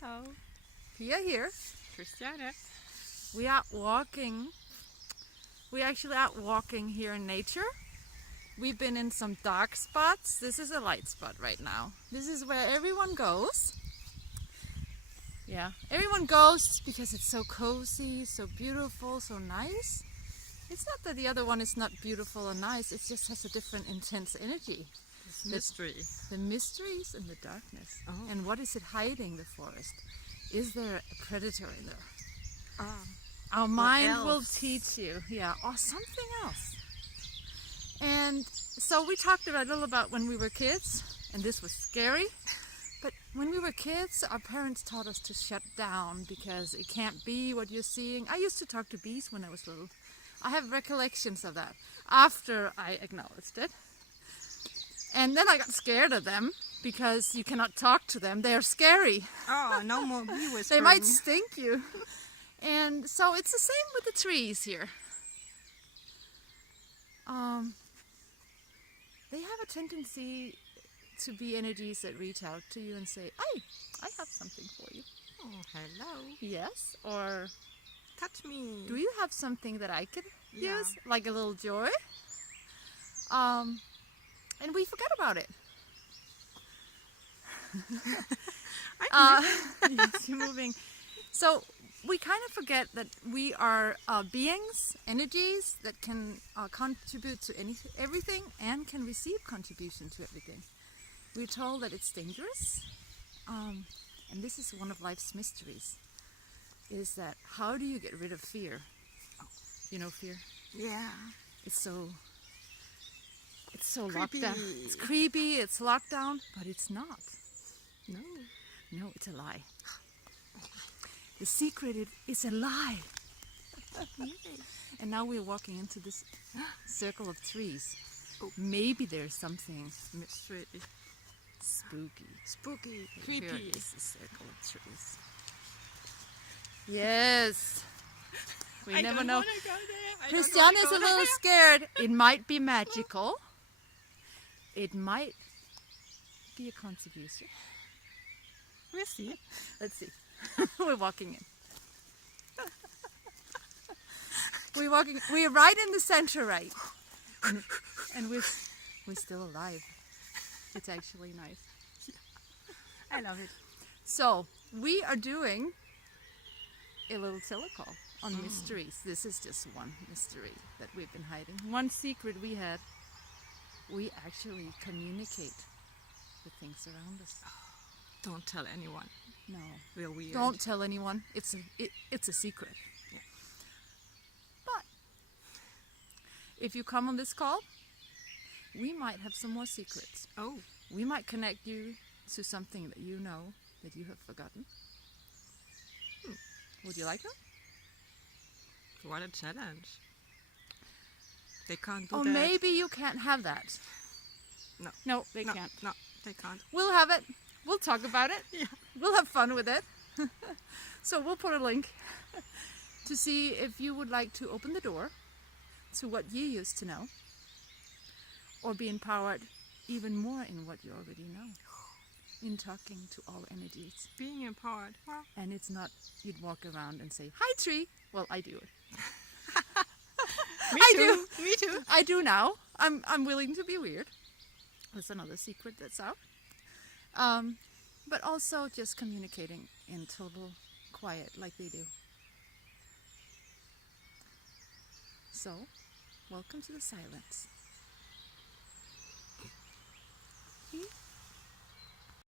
Hello. Pia here. Christiane. We are walking. We actually out walking here in nature. We've been in some dark spots. This is a light spot right now. This is where everyone goes. Yeah, everyone goes because it's so cozy, so beautiful, so nice. It's not that the other one is not beautiful or nice, it just has a different intense energy. It's mystery. The mysteries and the darkness. Oh. And what is it hiding, the forest? Is there a predator in there? Our mind will teach you. Yeah, or something else. And so we talked a little about when we were kids, and this was scary. But when we were kids, our parents taught us to shut down because it can't be what you're seeing. I used to talk to bees when I was little. I have recollections of that after I acknowledged it. And then I got scared of them because you cannot talk to them. They're scary. Oh, no more bee whispering. They might sting you. And so it's the same with the trees here. They have a tendency to be energies that reach out to you and say, "Hey, I have something for you." Oh, hello. Yes, or Touch me. do you have something that I could Yeah. use, like a little joy? And we forget about it. Yes, you're moving. So we kind of forget that we are beings, energies that can contribute to everything and can receive contribution to everything. We're told that it's dangerous, and this is one of life's mysteries, is that how do you get rid of fear? You know fear? Yeah. It's so Creepy. locked down. It's creepy, it's locked down, but it's not. No, it's a lie. The secret is a lie. And now we're walking into this circle of trees. Oh. Maybe there's something Mystery. spooky. Spooky. Here Creepy. is the circle of trees. Yes. We I never don't know. wanna go there. Christiane is a little scared. It might be magical. It might be a contribution. We'll see. Let's see. We're walking in. We're walking. We're right in the center, right? And we're still alive. It's actually nice. I love it. So we are doing a little telecall on mysteries. This is just one mystery that we've been hiding. One secret we had. We actually communicate with things around us. Don't tell anyone. No. Real weird. Don't tell anyone. It's a secret. Yeah. But if you come on this call, we might have some more secrets. Oh. We might connect you to something that you know that you have forgotten. Would you like that? What a challenge. They can't do Or that. maybe you can't have that. No. No, they No, can't. no, they can't. We'll have it. We'll talk about it. Yeah. We'll have fun with it. So we'll put a link to see if you would like to open the door to what you used to know, or be empowered even more in what you already know, in talking to all energies. Being empowered. Well, And it's not you'd walk around and say, "Hi, tree." Well, I do it. me I too. Me too. I do now. I'm willing to be weird. That's another secret that's out. But also just communicating in total quiet like they do. So, welcome to the silence.